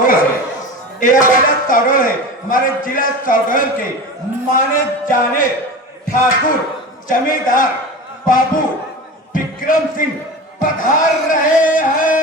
ये जिला चौड़ल है। हमारे जिला चौड़ल के माने जाने ठाकुर जमींदार बाबू विक्रम सिंह पधार रहे हैं।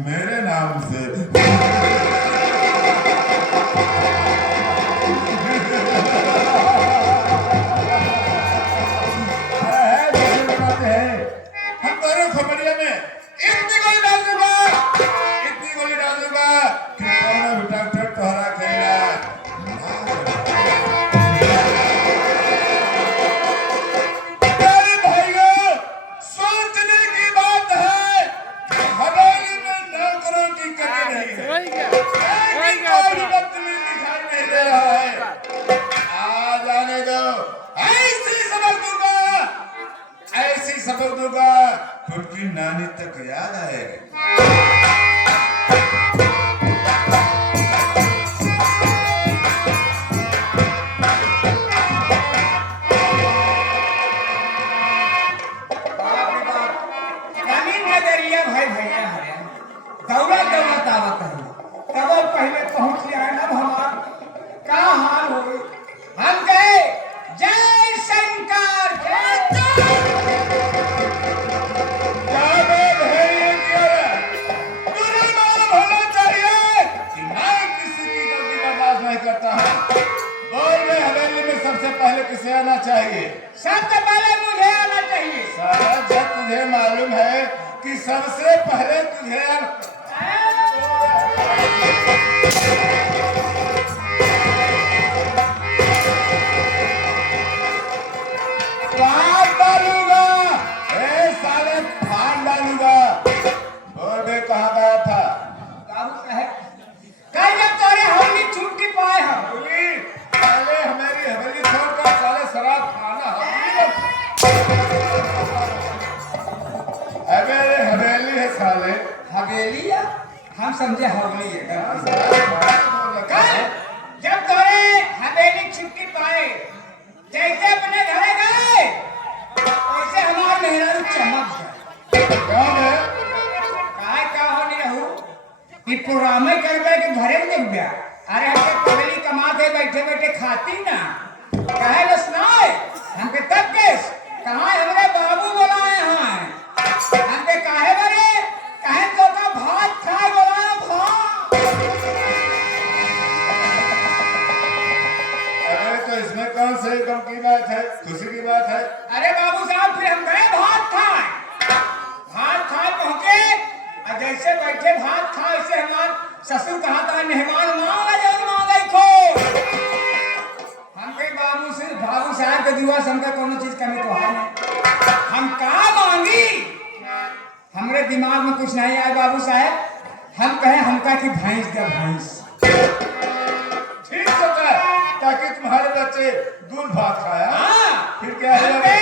मेरे नाम से हम दोनों खोपड़िया में इतनी गोली डाल दूंगा कि कौन बेटा फिर तोहरा खेला। सबक दूंगा खुद नानी तक याद आएगी। भाई भैया है दौड़ा दौड़ा दावत है तब पहले पहुंच गया ना हमार का हाल हो हम गए जय शंकर सबसे पहले किसे आना चाहिए? सबसे पहले मुझे आना चाहिए। सारा जब तुझे मालूम है कि सबसे पहले तुझे डालूंगा, साले फान डालूंगा। बोल बे कहाँ गया था? बाबू साहब कल जब तोरे हमनी छुट्टी पाए हम साले हमारी हवेली छोड़कर साले शराब खाना हवेली है साले। हवेली है हम समझे हवेली है। कल जब तोरे हवेली छुट्टी पाए जैसे अपने घरे गए वैसे हमारा मेहरारू चमक गया। क्या होनी रहू कि पुराने करके के घरे में देख गया। अरे हमके पगली कमा के बैठे बैठे खाती ना कहे बस ना हमके तब केस कहाँ हमरे बाबू बोलाए हैं हमके काहे बरे कहे तो का भात खाए बोलाया भात। अरे तो इसमें कौन से गम की बात है, खुशी की बात है? अरे बाबू साहब फिर हम गए भात खाए पहुंचे और जैसे बैठे भात खाए ऐसे हमारे ससुर कहा था मेहमान हमके बाबू साहब के दिवस हमका कोनो चीज कमी तो है नहीं। हम का मांगी हमरे दिमाग में कुछ नहीं आया बाबू साहब। हम कहे हमका कि भैंस दे भैंस ठीक होता ताकि तुम्हारे बच्चे दूध भात खाया। फिर क्या है?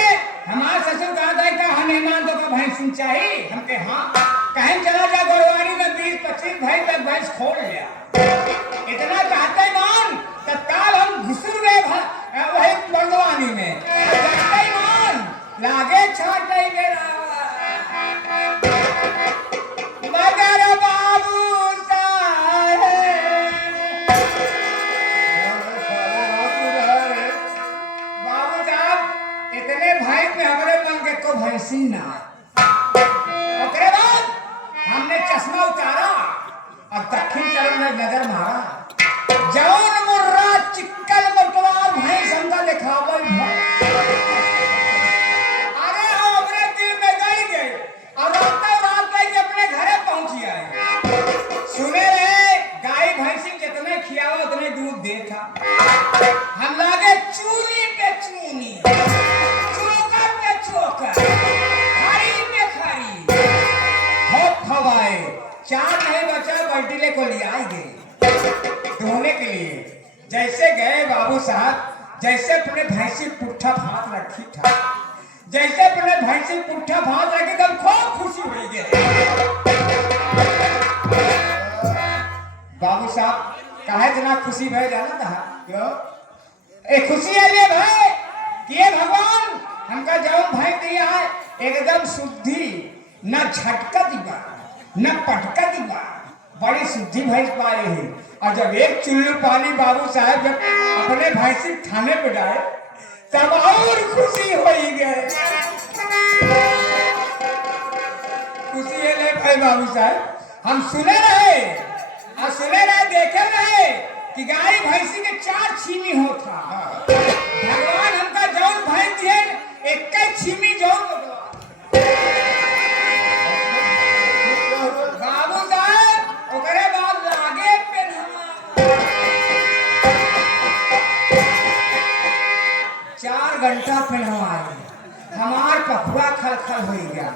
हमारे ससुर कहा था कि हम मेहमान तो का भैंस चाहिए हमके हाँ कहीं चला जा गोरवारी में 20-25 भैंस तक भैंस खोल लिया। इतना चाहते मान तत्काल हम घुसर गए वही बंगवानी में चाहते मान लागे छाट नहीं मेरा मगर बाबू साहब इतने भैंस में हमारे मन के को भैंसी ना। ओकरे बाद हमने चश्मा उतारा और दक्षिण तरफ में नजर मारा जौन मुर्रा चिक्कल में गए बाबू साहब जैसे अपने भैंसी पुट्ठा भात रखी था, जैसे अपने भैंसी पुट्ठा भात रखी तब खूब खुशी हुई गए। बाबू साहब काहे इतना खुशी भय जाना था? क्यों? ए खुशी है ये भाई कि ये भगवान हमका जौन भाई दिया है एकदम शुद्धि, न झटका दीवा न पटका दीवा, बड़ी शुद्धि भैंस पाए हैं। और जब एक चुल्लू पानी बाबू साहब जब अपने भैंसी खाने पे डाले तब और खुशी हो ही गए। खुशी है ले भाई बाबू साहब, हम सुने रहे देखे रहे कि गाय भैंसी के 4 छीमी होता। भगवान हमका जौन भैंस दिए एक छीमी जौन बाबू साहब ओकरे बाद लागे पेन्हवा 4 घंटा पेन्हवाए, हमार पखुआ खल हो गया।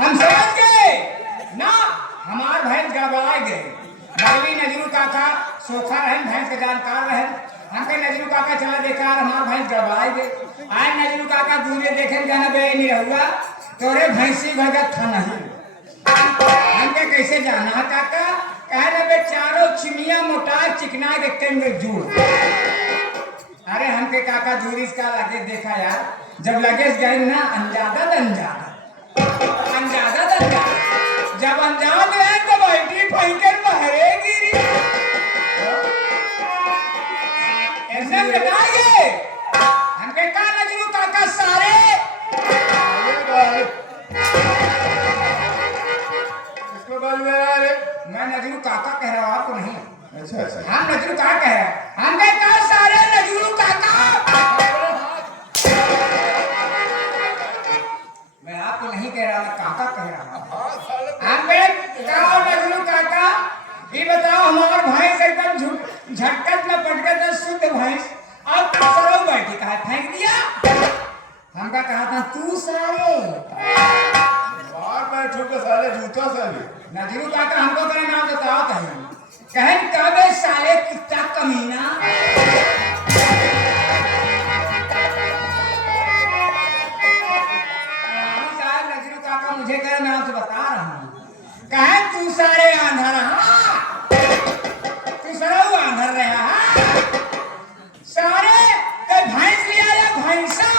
हम समझ गए ना हमार भैंस गड़बड़ा गए। बड़वी नजरू काका सोखा रहन भैंस के जानकार रहन, हमके नजरू काका चला देखा हमार भैंस गड़बड़ा गए। आज नजरू काका दूरे देखे जाना बे नहीं रहुआ तोरे भैंसी भगत था नहीं, हमके कैसे जाना काका? कहे ना बे चारों चिमिया मोटा चिकना के केंद्र जुड़। अरे हमके काका दूरी का लगे देखा यार, जब लगे गए ना अंजादा जब अंजाद रहे तो बैठी फैंकर बहरे गिरी। ऐसे बताइए हमके का नजरू काका सारे किसको बोल रहा है? मैं नजरू काका कह रहा हूँ आपको नहीं। अच्छा हम नजरू काका कह रहे हैं, हमके का सारे नजरू काका। मैं आपको नहीं कह रहा, मैं काका कह रहा हूँ। नजरू काका ये बताओ हमार भैंस एकदम झटकत में पटकत शुद्ध भैंस अब सरौ बैठी कहा फेंक दिया। हमका कहा था तू साले बाहर बैठो के साले जूता साले। नजरू काका हमको तेरा नाम बताओ कहे कबे साले कितना कमीना। नजरू काका मुझे तेरा नाम से बता रहा हूँ, कहे तू सारे आंधर तू सरऊ आंधर रहा सारे भैंस लिया या भैंसा।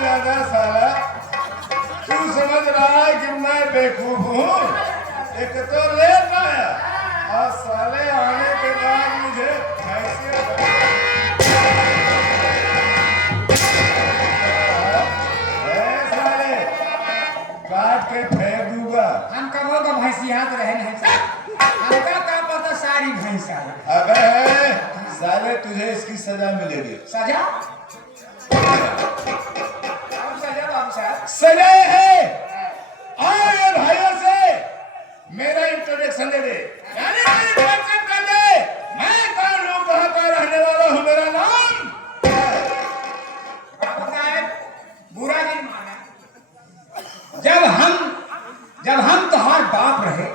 ज्यादा साला तू समझ रहा है कि मैं बेवकूफ हूँ? एक तो लेट आया और साले आने के बाद मुझे काट के फेंक दूंगा। हम कबो का भैंसियात रहे नहीं, हमका का पता सारी भैंसा। अबे साले तुझे इसकी सजा मिलेगी। सजा? सजा बाबू साहब? सजा है आए भाइयों से मेरा इंट्रोडक्शन दे दे, इंट्रोडक्शन कर दे। मैं कौन हूँ, कहाँ का रहने वाला हूँ, मेरा नाम बाबू साहब बुरा नहीं माना। जब हम तुम्हार बाप रहे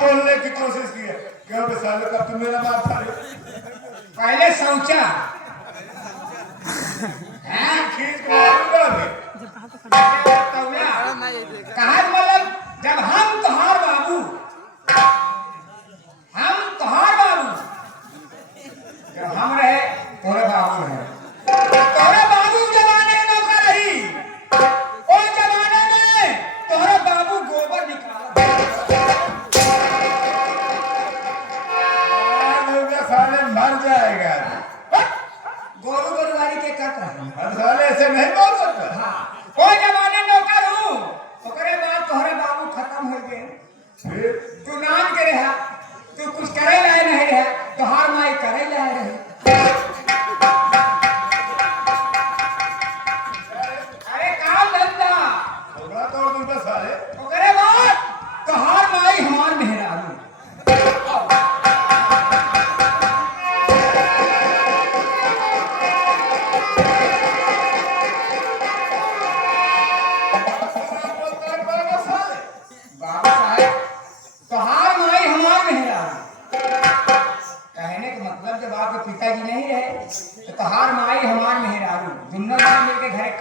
बोलने की कोशिश की है, क्यों साले का तुम मेरा बाप था? पहले शौचा खींच के मारूंगा अभी। कहा मतलब जब हम तुम्हार बाबू जब हम रहे तोरे बाबू रहे, तोरे बाबू जमाने में नौकर रही, उस जमाने में तोरे बाबू गोबर निकाला। साले मर जाएगा। गोरुवारी के कट रहे साले ऐसे नहीं बोल सकता। हाँ, कोई जमाने नौकर हूँ, ओकरे बाद तोहरे बाबू खत्म हो गए।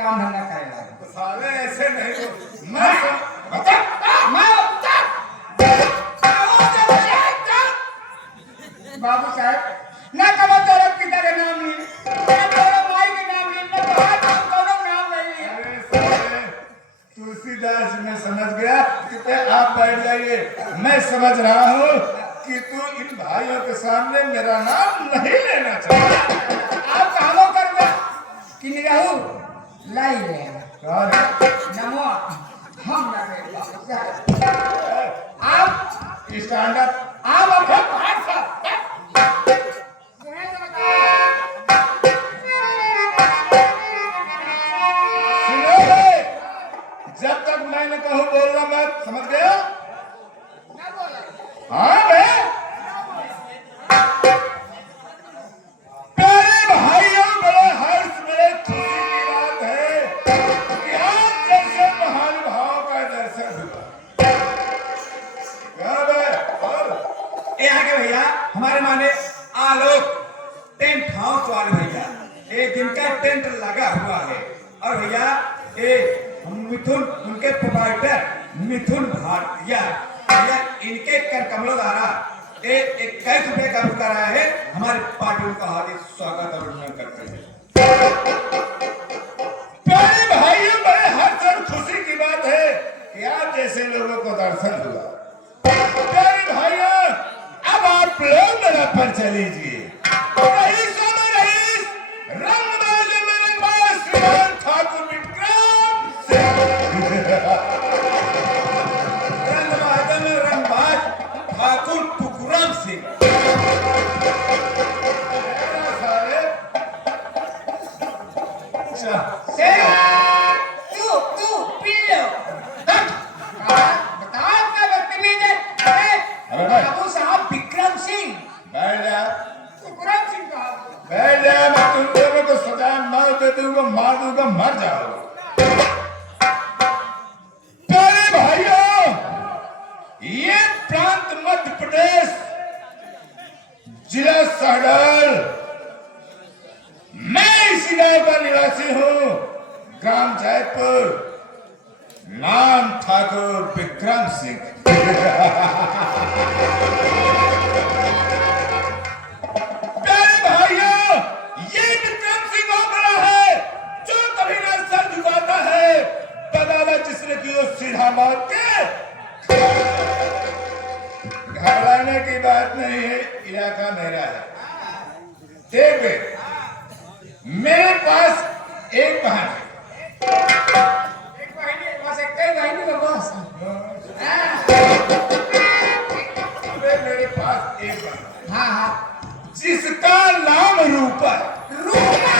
काम धंधा करेगा। साले ऐसे नहीं तो मैं बता बाबू साहब ना कबो तोरा पिता के नाम ली, ना तोरा माई के नाम ली, ना तोरा कोनो नाम नहीं लिया। अरे साले तुलसीदास मैं समझ गया कि आप बैठ जाइए। मैं समझ रहा हूँ कि तू इन भाइयों के सामने मेरा नाम नहीं लेना चाहता। आप कहो करबे कि निराहु लाई लेगा कौन है? नमो हम लगे बाबू साहब। आप स्टैंड अप। आप अपने हाथ से सुनो बे, जब तक मैंने कहूँ बोलना मत, समझ गया? हाँ बे। प्यारे भाइयों, बड़े हर्ष बड़े खुशी की बात है कि आज जैसे महानुभाव का दर्शन हुआ। क्या बे? बोल। ये आगे भैया हमारे माने आलोक टेंट हाउस वाले भैया, एक दिन का टेंट लगा हुआ है। और भैया ये मिथुन उनके प्रोवाइडर मिथुन भारतीय भैया, इनके कर कमलों द्वारा 21 रुपए का बुक कराया है। हमारे पार्टी उनका हार्दिक स्वागत और अभिनंदन करते हैं। प्यारे भाइयों, बड़े हर्ष और खुशी की बात है कि आप जैसे लोगों को दर्शन हुआ। प्यारे भाइयों, अब आप लोग मेरा परिचय लीजिए। रईसों में रईस, रंगबाजों में रंगबाज, श्रीमान ठाकुर विक्रम सिंह। रंगबाज में रंगबाज ठाकुर टुकराम सिंह। सारे से तू पिल्लो बता का बदतमीज है। अरे भाई। बाबू साहब विक्रम सिंह बैठ जा, विक्रम सिंह का बैठ जा। मैं तुम दोनों को सजा मार दे दूंगा, मार दूंगा, मर जाओ। प्यारे भाइयों, ये प्रांत मध्य प्रदेश, जिला सहडोल। मैं इसी गांव का निवासी हूँ, ग्राम जयपुर, नाम ठाकुर विक्रम सिंह। प्यारे भाइयों, ये विक्रम सिंह हो बड़ा है जो कभी ना सर झुकाता है। बगावत जिसने की वो सीधा मार के। घबराने की बात नहीं है, इलाका मेरा है। देख बे, मेरे पास एक बहन है। एक महीने बस एक कई महीने में बस अबे मेरे पास एक बहन है हाँ हाँ जिसका नाम रूपा है। रूपा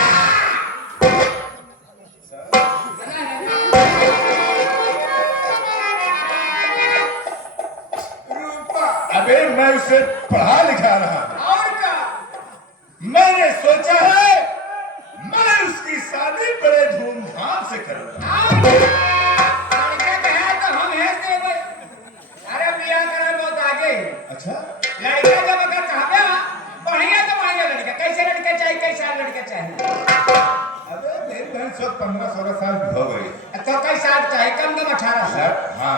अबे मैं उसे पढ़ा लिखा रहा हूं। और का मैंने सोचा है मैं उसकी शादी बड़े धूमधाम से करूंगा। लड़का कहा तो हम है से अरे बियाह करे बहुत आगे अच्छा, लड़का जब अगर कहबे बढ़िया तो बढ़िया लड़का कैसे लड़का चाहिए कैसा लड़का चाहिए अबे मेरी बहन 15-16 साल की हो गई। तो कैसा चाहिए कम कम 18 साल हाँ,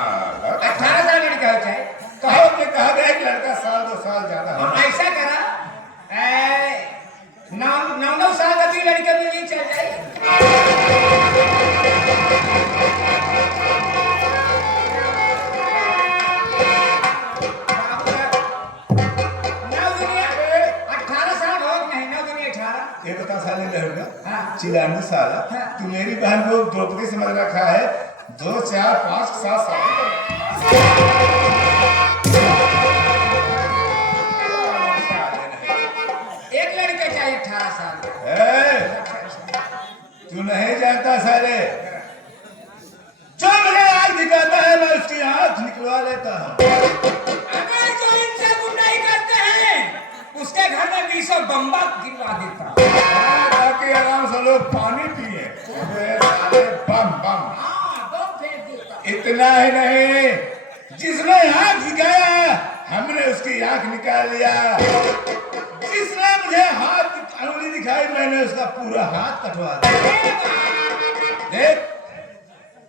18 साल लड़का हो चाहिए कहो ने कहा गया एक लड़का 1-2 साल ज्यादा तो है। ऐसा करा 9 साल का भी लड़का मिल चल जाए ये बता साले में होगा हाँ। 94 साल। हाँ। तू मेरी बहन को द्रौपदी समझ रखा है। 2, 4, 5, 7 साल एक लड़का चाहिए 18 साल का तू नहीं जानता साले, जो मुझे आग दिखाता है मैं उसकी आंख निकलवा लेता हूँ। अगर जो इनसे गुंडाई करते हैं उसके घर में 20 बम्बा गिरवा देता ताकि आराम से लोग पानी पिए। अबे साले बम बम। हाँ बम फेंक देता इतना ही नहीं, जिसने आंख दिखाया हमने उसकी आंख निकाल लिया। जिसने मुझे हाथ अंगुली दिखाई मैंने उसका पूरा हाथ कटवा दिया। देख,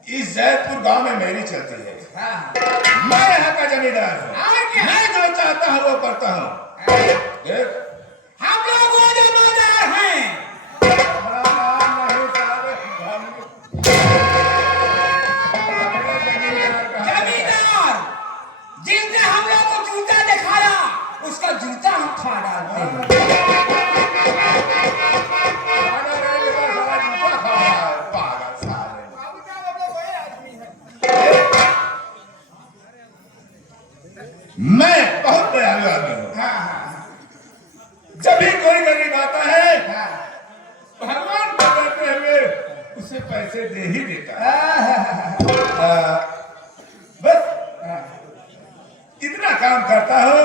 इस जैदपुर गांव में मेरी चलती है। हाँ। मैं यहाँ का जमींदार हूँ। और क्या? मैं जो चाहता हूँ वो करता हूँ। देख, हम लोग वो जमींदार हैं। हमारा नाम नहीं सारे जमींदार जिसने हम लोग को जूता दिखाया उसका जूता हम खा डालते हैं। मैं बहुत दयालु आदमी हूँ। हाँ हाँ जब भी कोई गरीब आता है हाँ। भगवान को कहते हुए उसे पैसे दे ही देता है। बस इतना काम करता हूँ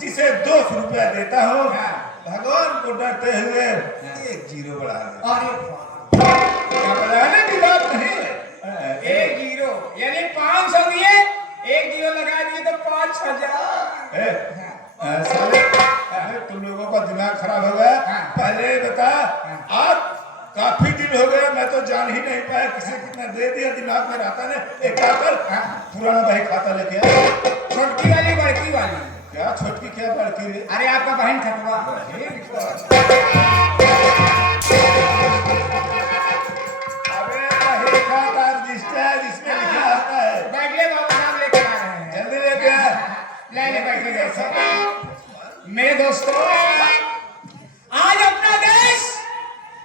जिसे 200 रुपया देता हूँ, भगवान को डरते हुए 1 जीरो बढ़ा देता अरे हूँ। बढ़ाने की बात नहीं है। 1 जीरो यानी 500 दिए 1 जीरो लगा दिए तो 5000। साले, तुम लोगों का दिमाग खराब हो गया। पहले बता, आज काफी दिन हो गया, मैं तो जान ही नहीं पाया किसे कितना दे दिया, दिमाग में रहता नहीं। एक काम कर, पुराना भाई खाता लेके आ। छोटकी वाली बड़की वाली? क्या छोटकी क्या बड़की रे? अरे आपका बहन खतवा। अबे वही खाता रजिस्टर है जिसमें लिखा आता है। बैठिए बाबू साहब लेकर आ रहे हैं। जल्दी लेके आ। ले बैठिए जैसे। मेरे दोस्तों, आज अपना देश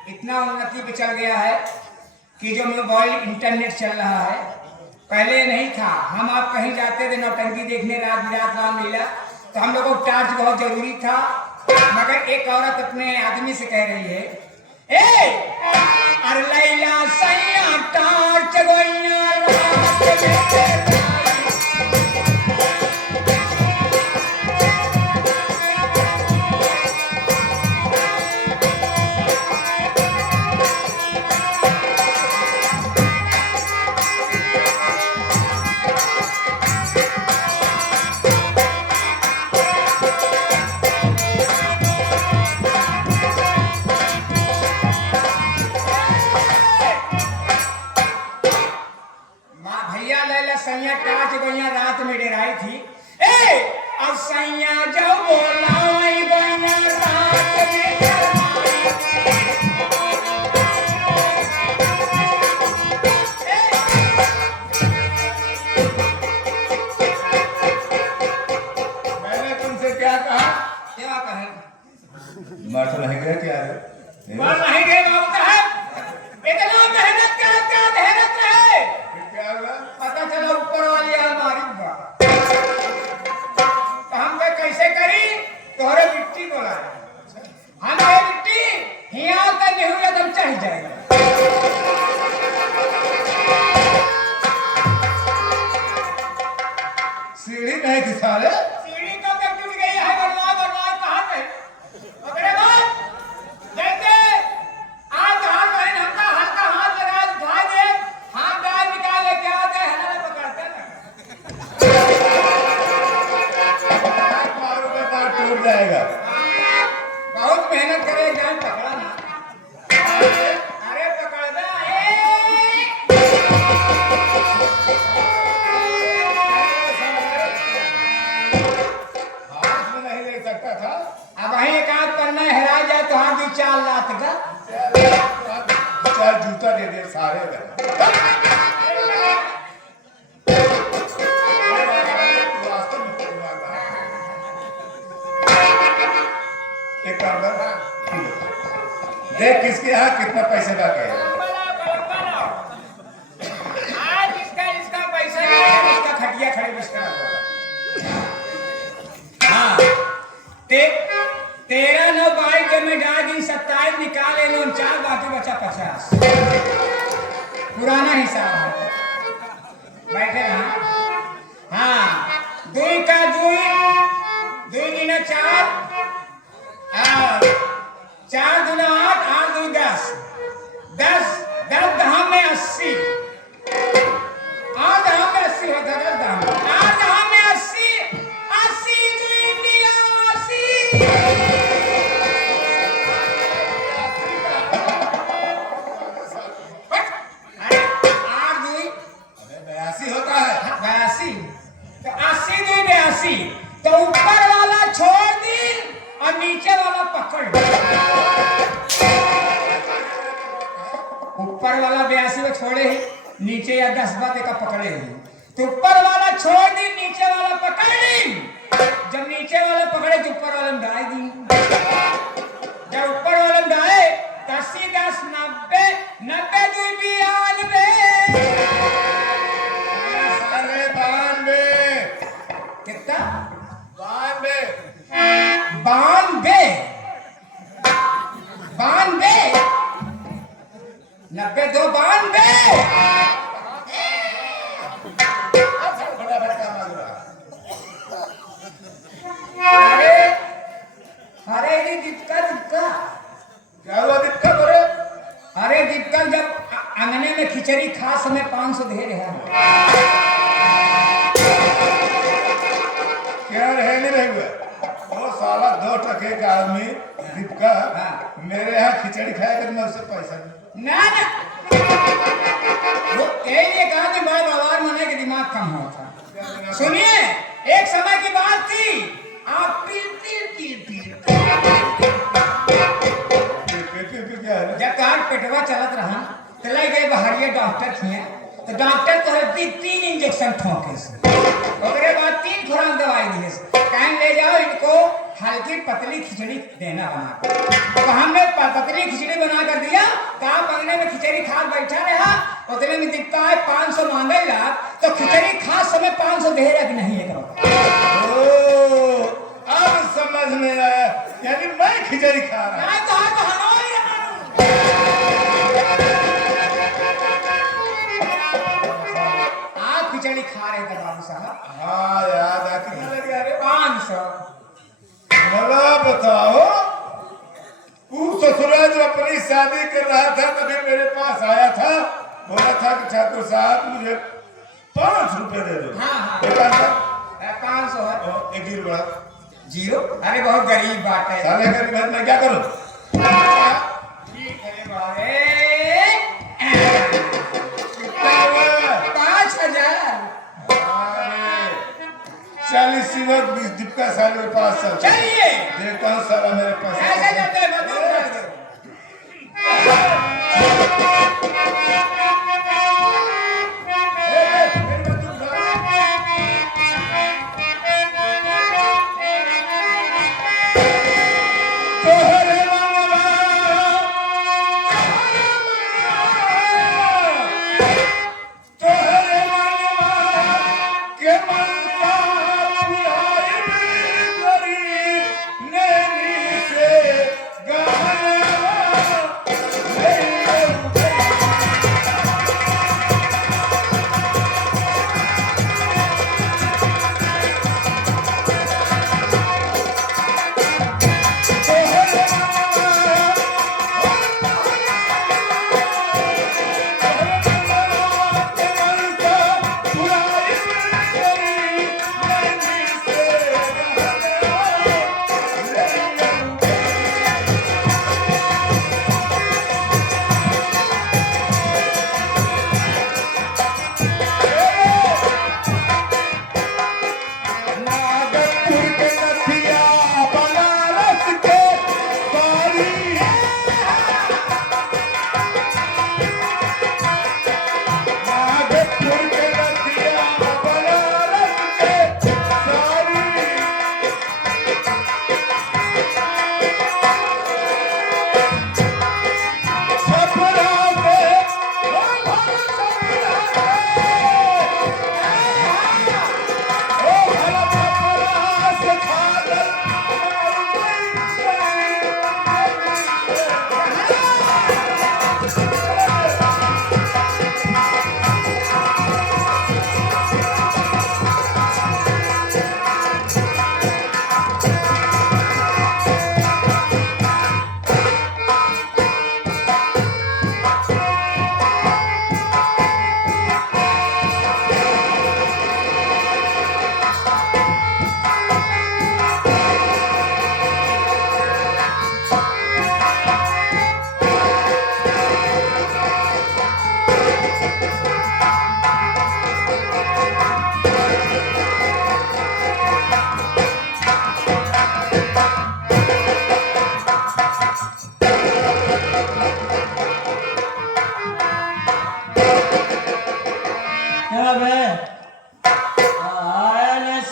इतना उन्नति पे चल गया है कि जो मोबाइल इंटरनेट चल रहा है, पहले नहीं था। हम आप कहीं जाते थे नौटंकी देखने, रात बिरात रामलीला, तो हम लोगों को टार्च बहुत जरूरी था। मगर एक औरत अपने आदमी से कह रही है, ए अरे लैला सैया टार्च गोइया रात में। सैया टाच गैया रात में डेराई थी। ए अब सैया जब बोलाई गैया रात में मैंने तुमसे क्या कहा? क्या कहे? मर नहीं गया क्या रे? मर नहीं गए बाबू साहब, इतना मेहनत करते मेहनत रहे, क्या हुआ? पता चला ऊपर वाली अलमारी बा। तो हम पे कैसे करी? तोहरे मिट्टी बोलाए हमारे मिट्टी हिया तक नहीं हुआ तुम चढ़ जाएगा। सीढ़ी नहीं थी साले। सीढ़ी कब तक टूट गई है? बर्बाद कहाँ पे? पकड़े बात जैसे आज हाथ बहन हमका हल्का हाथ लगा उठा दे, हाथ डाल निकाल लेके आते हैं ना पकड़ते ना। मारूंगा तो टूट जाएगा। बहुत मेहनत करे जान पकड़ा ना। अरे पकड़ दे। हाथ में नहीं ले सकता था। अब वही एक आध करना हेरा जाए तो हाथ भी 4 लाख का। चार जूता दे दे सारे। एक काम कर, देख किसके यहाँ कितना पैसे बाकी है। आज इसका पैसा है, इसका खटिया खड़े बिस्तर हाँ 13/9 के में डाल दिन 27 निकाले 49 बाकी बचा 50। पुराना हिसाब है। बैठे ना। हाँ 2 का 2 2 4 4 दूना 8 8 दूनी 10 10 दहाम में 80 8 दहाम में 80 होता है। 10 दहाम 8 दहाम में 80 80 दूनी 80। 82 तो ऊपर वाला छोड़ दी और नीचे वाला पकड़ ली। ऊपर वाला 82 में छोड़े ही, नीचे या 10 बात का पकड़े ही। तो ऊपर वाला छोड़ दी, नीचे वाला पकड़ ली। जब नीचे वाला पकड़े तो ऊपर वाला में डाल दी। जब ऊपर वाला में डाले 80 10 90 90 2 92 साले 92 कितना 92 92 90 2 92 फटाफट काम आ गया। अरे अरे ये दिक्कत क्या हुआ दिक्कत हो रहे? अरे दिक्कत जब अंगने में खिचड़ी खा समय 500 दे रहे हैं। क्या रहे नहीं रहे हुए? वो साला 2 टके का आदमी दीपका मेरे यहाँ खिचड़ी खाया कर, मैं उससे पैसा नहीं। ना ना वो ये कहा कि बड़ा बवाल मने के दिमाग कम हुआ था। सुनिए, एक समय की बात थी, आप पील क्या है? जब कार पेटवा चलत रहा तो ले गए बहरिया डॉक्टर किए तो डॉक्टर कहे 3 इंजेक्शन ठोके से, उसके बाद 3 खुराक दवाई दिए से कहीं ले जाओ इनको हल्की पतली खिचड़ी देना बना। तो हमने पतली खिचड़ी बना कर दिया। कहा पगने में खिचड़ी खा बैठा रहा, उतने में दिखता है 500 मांगे ला तो खिचड़ी खा समय 500 दे रहा कि नहीं है। ओ, अब समझ में आया, यानी मैं खिचड़ी खा रहा नहीं तो आप हनोई रहा। आप खिचड़ी खा रहे थे बाबू साहब। हाँ याद है, कितना लग गया रे? 500। भला बताओ, तू ससुराल जो अपनी शादी कर रहा था तभी मेरे पास आया था, बोला था कि ठाकुर साहब मुझे 5 रुपए दे दो। हाँ। बेटा था 500 है। एक जीरो बढ़ा। जीरो? अरे बहुत गरीब बात है। साले गरीब है, मैं क्या करूं? ठीक है बारे। कितना हुआ? 5000। 40 सिवत 20 दीपका साले के पास चल। चलिए। देखता हूँ साला मेरे पास। ऐसे चलते हैं, मत कर दो।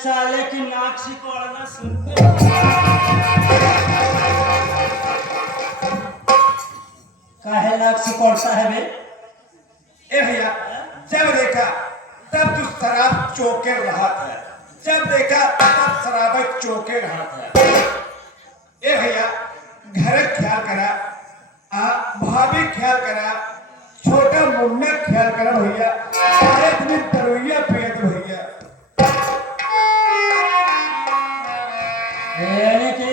साले की नाक सिकोड़ना सुनते काहे नाक सिकोड़ता है बे? ए भैया, जब देखा तब तू शराब चौके रहा था, जब देखा तब शराब चौके रहा था। ए भैया, घर ख्याल करा, भाभी ख्याल करा, छोटा मुन्ना ख्याल करा भैया, सारे तुम्हें दरुइया पिए तो भैया। यानी कि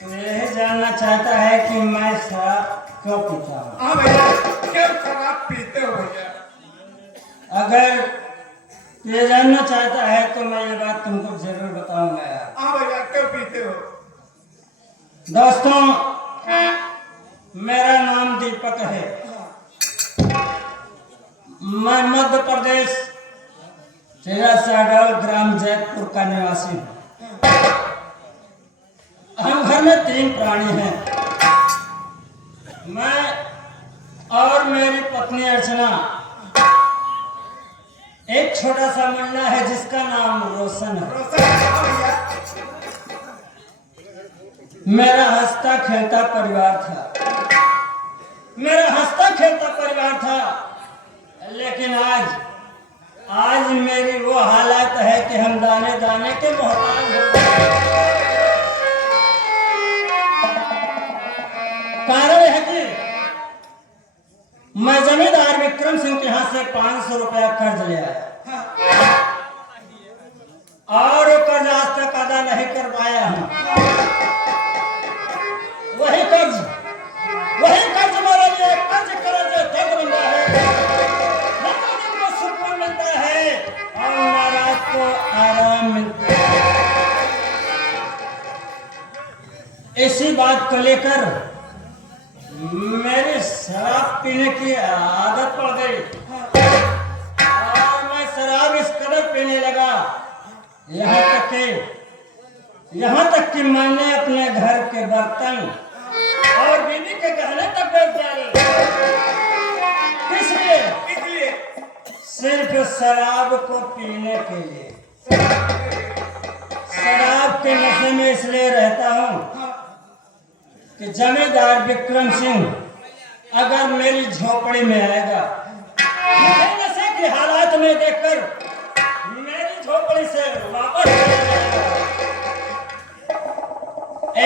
तू यही जानना चाहता है कि मैं शराब क्यों पीता हूँ? हाँ भैया, क्यों शराब पीते हो भैया? अगर तू ये जानना चाहता है तो मैं ये बात तुमको जरूर बताऊंगा यार। हाँ भैया, क्यों पीते हो? दोस्तों, मेरा नाम दीपक है। मैं मध्य प्रदेश जिला साडौल ग्राम जैतपुर का निवासी हूँ। हम घर में 3 प्राणी हैं। मैं और मेरी पत्नी अर्चना, एक छोटा सा मुन्ना है जिसका नाम रोशन है। रोशन, हाँ भैया। मेरा हंसता खेलता परिवार था, मेरा हंसता खेलता परिवार था, लेकिन आज मेरी वो हालत है कि हम दाने दाने के मोहताज हो गए। कारण है कि मैं जमींदार विक्रम सिंह के यहाँ से 500 रुपया कर्ज ले आया और वो कर्ज आज तक अदा नहीं कर पाया हूँ। वही कर्ज मेरे लिए कर्ज कर्ज दर्द बनता है, दिन को सुकून मिलता है और नाराज को आराम मिलता है। इसी बात को लेकर मेरी शराब पीने की आदत पड़ गई और मैं शराब इस कदर पीने लगा, यहाँ तक कि मैंने अपने घर के बर्तन और बीवी के गहने तक बेच डाले। किस लिए? इसलिए सिर्फ शराब को पीने के लिए। शराब के नशे में इसलिए रहता हूँ कि जमींदार विक्रम सिंह अगर मेरी झोपड़ी में आएगा, मुझे नशे की हालात में देखकर मेरी झोपड़ी से वापस चला जाएगा।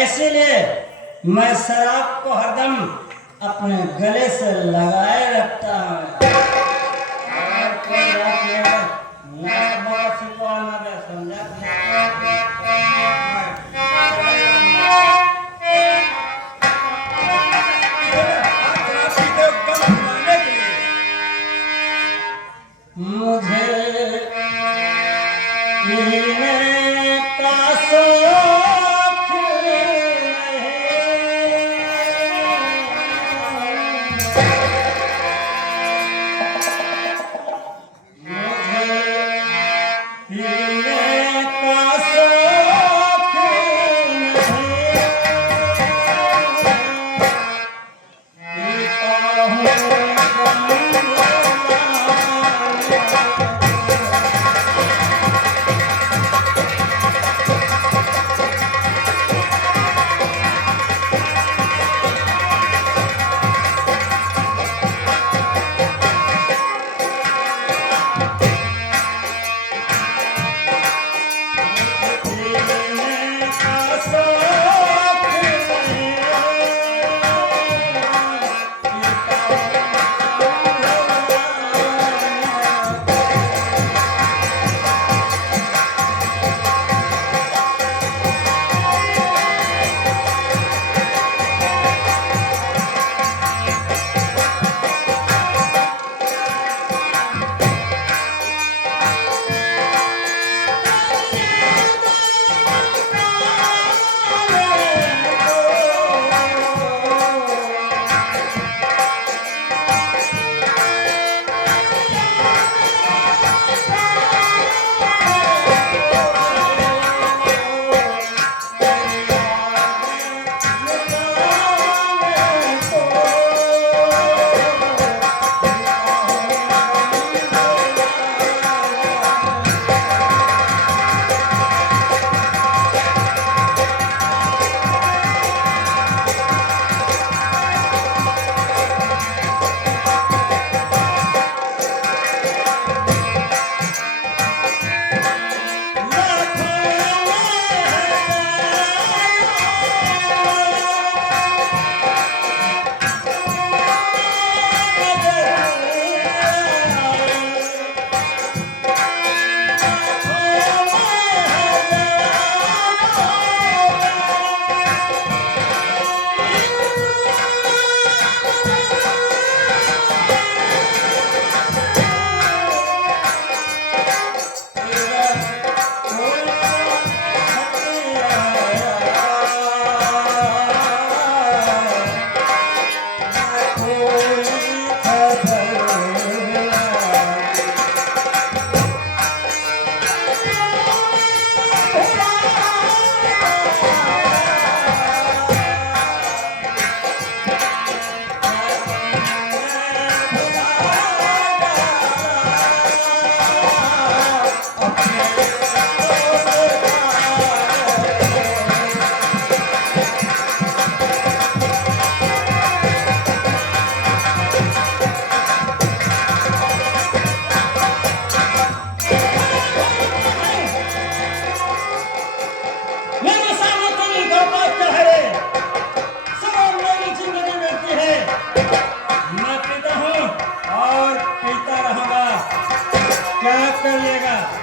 इसीलिए मैं शराब को हरदम अपने गले से लगाए रखता हूँ। और कोई बात नहीं है, ना बात सिखवाना बे, समझा? मुझे पीने का शौक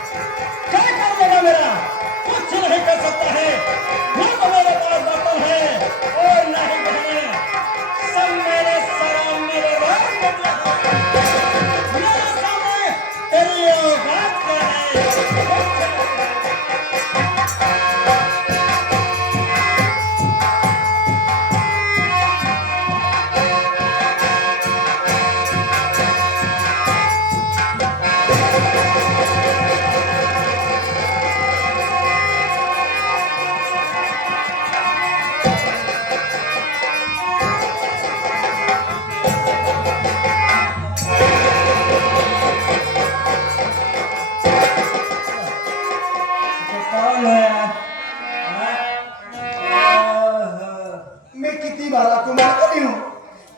क्या कर देगा मेरा? कुछ नहीं कर सकता है। ना तो मेरे पास बर्तन है और ना ही बहने। सब मेरे सलाम मेरे राज में लगा। मेरे सामने तेरी औकात क्या है? कौन है? मैं कितनी बार आपको मना कर रही हूँ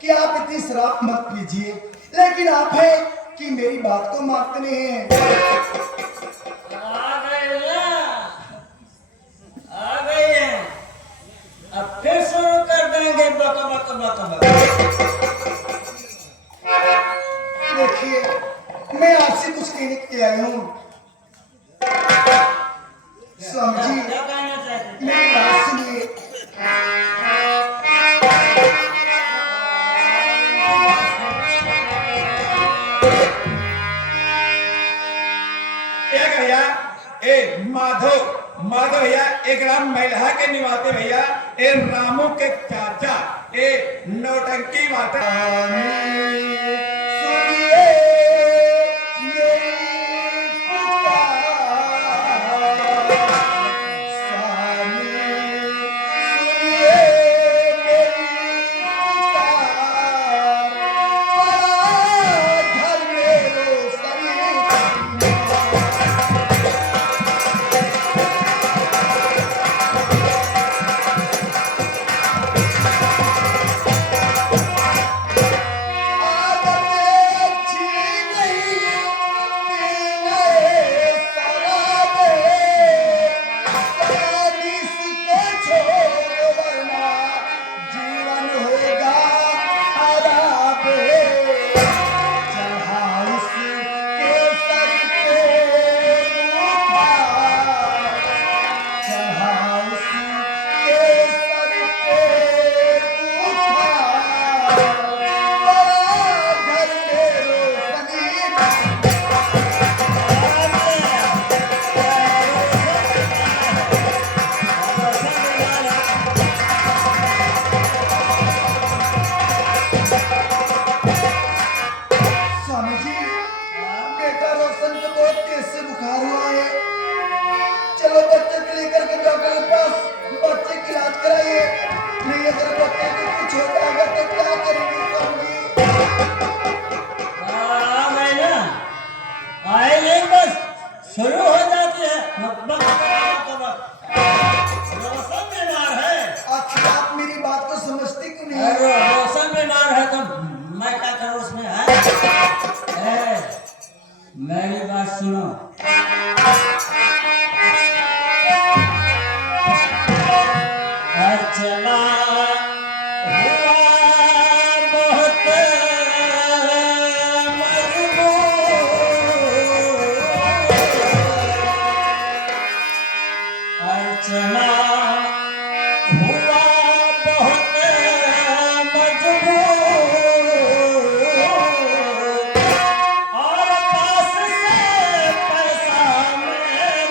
कि आप इतनी शराब मत पीजिए, लेकिन आप है कि मेरी बात को मानते नहीं हैं। आ गए ना? आ गए हैं। अब फिर शुरू कर देंगे बक बक बक बक। देखिए, मैं आपसे कुछ कहने के लिए आई हूँ। स्वामी जी, क्या कहना चाहते हैं? मेरी बात सुनिए। एक भैया ए माधव भैया एक राम महिला के निवाते भैया ए रामू के चाचा ए नौटंकी माता सुनिए मेरी पुकार, स्वामी सुनिए मेरी पुकार, घर में रोशनी स्वामी जी, बेटा रोशन को बहुत तेज से बुखार हुआ है। चलो बच्चे को लेकर के डॉक्टर के पास बच्चे की इलाज कराइए। नहीं अगर बच्चे को कुछ हो जाएगा तो क्या करेंगे स्वामी जी? आ गए ना? आए नहीं बस शुरू हो जाती है बक बक बक बक। रोशन बीमार है। आखिर आप मेरी बात को समझते क्यों नहीं? अरे रोशन बीमार है तो मैं क्या करूं उसमें है? मेरी बात सुनो। अर्चना हुआ बहुत मजबूर। अर्चना हुआ बहुत मजबूर और पास से पैसा में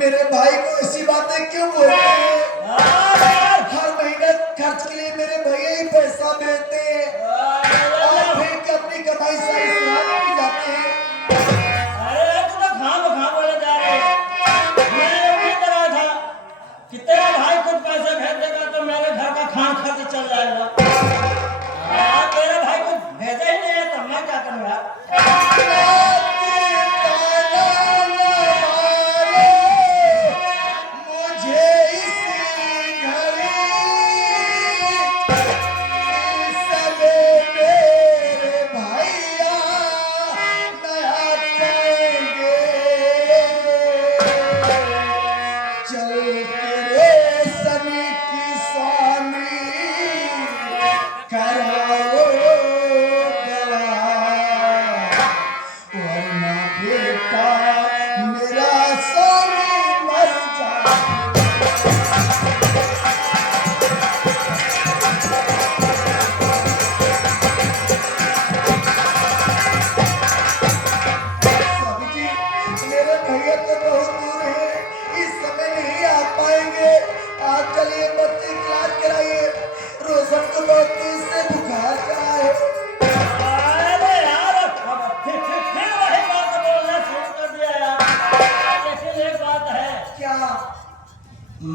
मेरे भाई को ऐसी बातें क्यों बोलते हैं? हर महीने खर्च के लिए मेरे भैया ही पैसा देते हैं और फिर के अपनी कमाई सारी सुहाग भी जाते हैं। अरे तू तो खाम बोले जा रहे है। मैं भी करा था कि तेरा भाई कुछ पैसे भेज देगा तो मेरे घर का खान खर्च चल जाएगा। तेरा भाई कुछ भेजा ही नहीं है तो मैं क्या करूँगा?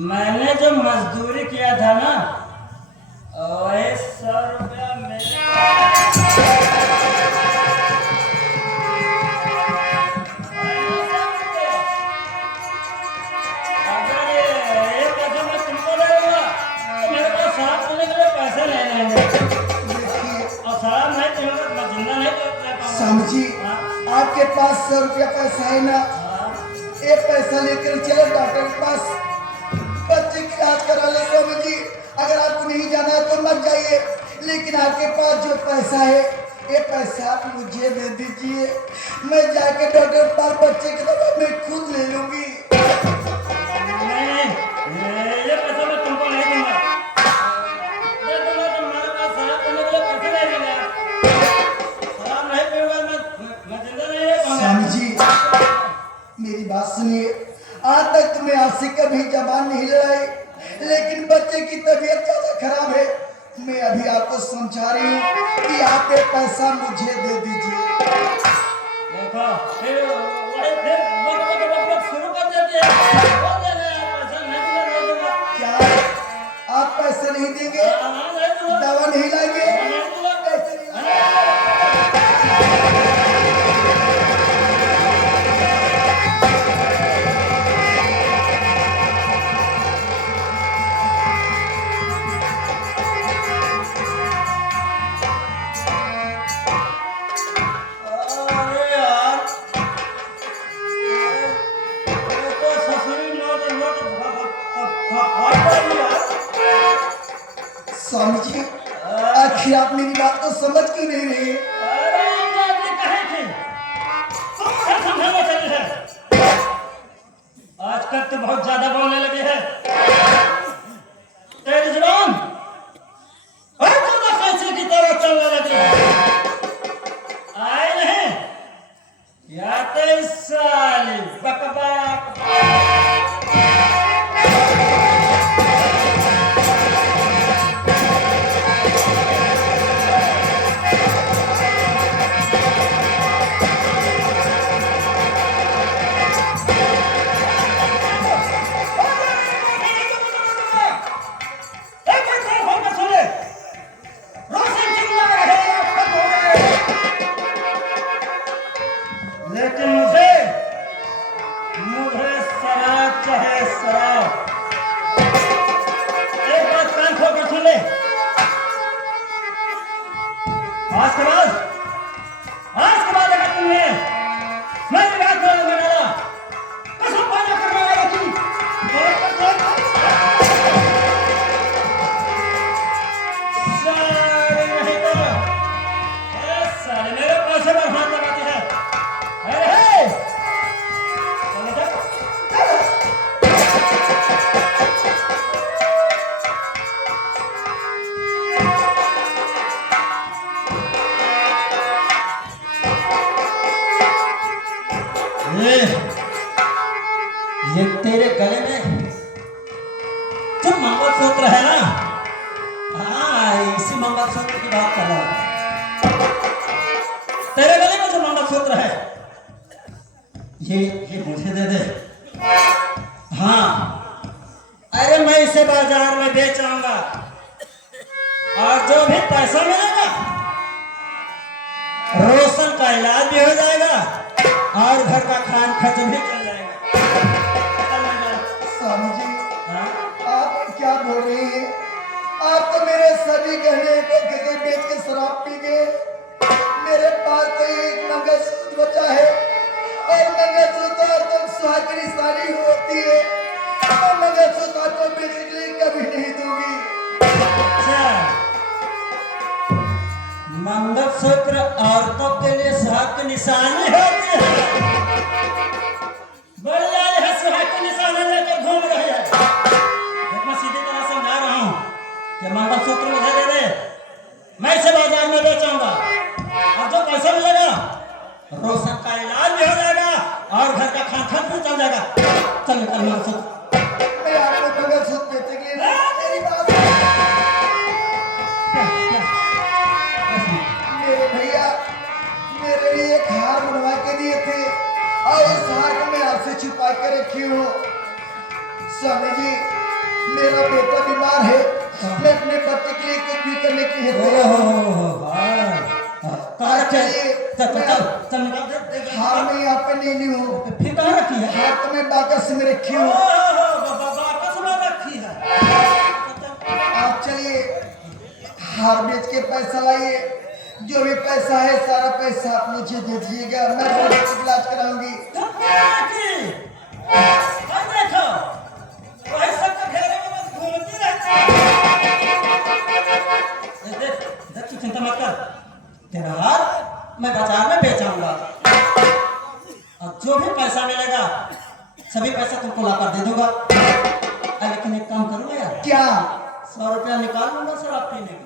मैंने जो मजदूरी किया था ना वही 100 रुपया मेरे अगर ये पैसे मैं तुमको दे दूंगा तो मेरे पास शराब पीने के लिए पैसे नहीं रहेंगे और शराब नहीं पीऊंगा तो मैं जिंदा नहीं रह पाऊंगा। समझी, आपके पास 100 रुपया पैसा है ना, ये पैसा लेकर चले डॉक्टर के पास, बच्चे की इलाज करा ले। स्वामी जी, अगर आपको नहीं जाना है तो मत जाइए, लेकिन आपके पास जो पैसा है ये पैसा आप मुझे दे दीजिए। मैं जाके डॉक्टर के पास बच्चे की दवा मैं खुद ले लूंगी। नहीं, ये पैसा मैं तुमको नहीं दूंगा। दे दूंगा तो मेरे पास शराब पीने के लिए पैसे नहीं रहेंगे। शराब नहीं पीऊंगा मैं जिंदा नहीं रह पाऊंगा। स्वामी जी, मेरी बात सुनिए, आज तक तुम्हें आपसे कभी जबान नहीं लड़ाई, लेकिन बच्चे की तबीयत ज्यादा खराब है। मैं अभी आपको समझा रही हूँ कि आप ये पैसा मुझे दे दीजिए। देखो फिर बक शुरू कर देती है। बोल दे रहे हैं पैसा नहीं दूंगा। क्या आप पैसे नहीं देंगे? नहीं दूंगा। दवा नहीं लाएंगे? नहीं दूंगा। पैसे नहीं लाएंगे? स्वामी जी, आखिर आप मेरी बात को समझ क्यों नहीं रहे? अरे ये कहे थी तुम क्या समझाना चाहते हैं? आजकल तो बहुत ज्यादा बोलने लगे हैं। तेरी जुबान और ज्यादा कैसे की तरह चलने लगी है। आए नहीं या तेरी साली बकबक लेकिन मुझे शराब चाहे शराब। एक बात कान खोल कर सुन ले। आज के बाद अगर तुमने मेरी बात को नहीं डाला कसम पाना करने वाला तुम सारे नहीं तो सारे मेरे पैसे पर हाथ लगाते हैं। अरे चलो ये तेरे गले में जो मंगलसूत्र है ना, हाँ इसी मंगलसूत्र की बात कर रहा हूं। तेरे गले में जो मंगलसूत्र है ये मुझे दे दे। हाँ, अरे मैं इसे बाजार में बेच आऊंगा और जो भी पैसा मिलेगा रोशन का इलाज भी हो जाएगा और घर का खान खर्च भी चल जाएगा। स्वामी जी, हाँ? आप क्या बोल रही हैं? आप तो मेरे सभी गहने को गहने बेच के शराब पी गए। मेरे पास तो एक मंगलसूत्र बचा है और मंगलसूत्र तो सुहाग की निशानी होती है। मैं मंगलसूत्र को बेचने के लिए कभी नहीं दूंगी। अच्छा, मंगलसूत्र औरतों के लिए सुहाग की निशानी होती है। बोल जाए है सुहाग की निशानी लेकर घूम रही है। मैं सीधी तरह समझा रहा हूँ कि मंगलसूत्र मुझे दे दे, मैं इसे बाजार में बेचाऊंगा और जो पैसा मिलेगा रोशन का इलाज भी हो जाएगा और घर का खान खर्च भी चल जाएगा। चल निकल मंगलसूत्र। मैं आपको मंगलसूत्र बेचने के लिए मेरी बात मेरे भैया मेरे लिए एक हार बनवा के दिए थे और उस हार को मैं आपसे छुपा के रखी हूँ। स्वामी जी, मेरा बेटा बीमार है, मैं अपने पति के लिए कुछ भी करने की हार मैं यहाँ पे नहीं ली हूँ। फिर कहाँ रखी है? हार तो मैं बाकस में रखी हूँ। बाकस में रखी है। आप चलिए हार बेच के पैसा लाइए। जो भी पैसा है सारा पैसा आप मुझे दे दीजिएगा, मैं रोज इलाज कराऊंगी। देखो पैसा का घेरे में बस घूमती रहती है। देख तू चिंता मत कर, तेरा हार मैं बाजार में बेचाऊंगा और जो भी पैसा मिलेगा सभी पैसा तुमको लाकर दे दूंगा। लेकिन एक काम करूंगा यार। क्या? 100 रुपया निकाल लूंगा शराब पीने के।